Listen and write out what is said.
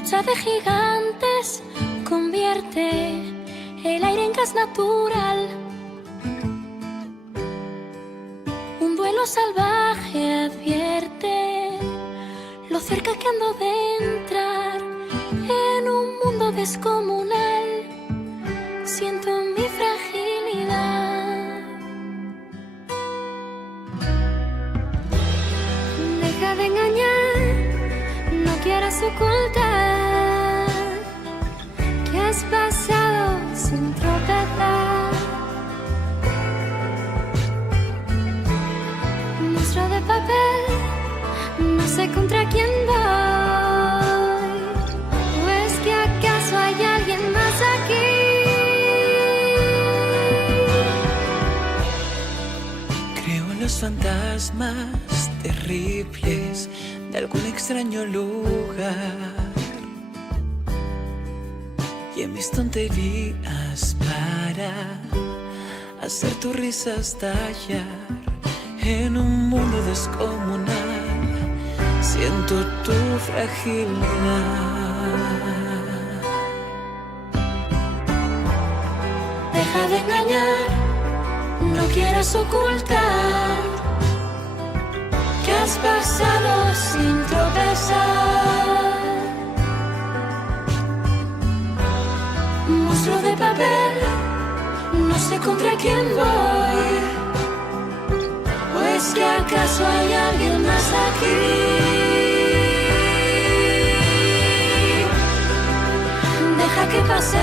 Lucha de gigantes convierte el aire en gas natural. Un duelo salvaje advierte lo cerca que ando de entrar en un mundo descomunal. Siento mi fragilidad. Deja de engañar, no quieras ocultar que has pasado sin tropezar. Monstruo de papel, no sé contra quién voy. ¿O es que acaso hay alguien más aquí? Creo en los fantasmas terribles de algún extraño lugar, y en mis tonterías para hacer tu risa estallar. En un mundo descomunal siento tu fragilidad. Deja de engañar, no quieras ocultar que has pasado sin tropezar. Monstruo de papel, no sé contra quién voy. ¿O es que acaso hay alguien más aquí? Deja que pase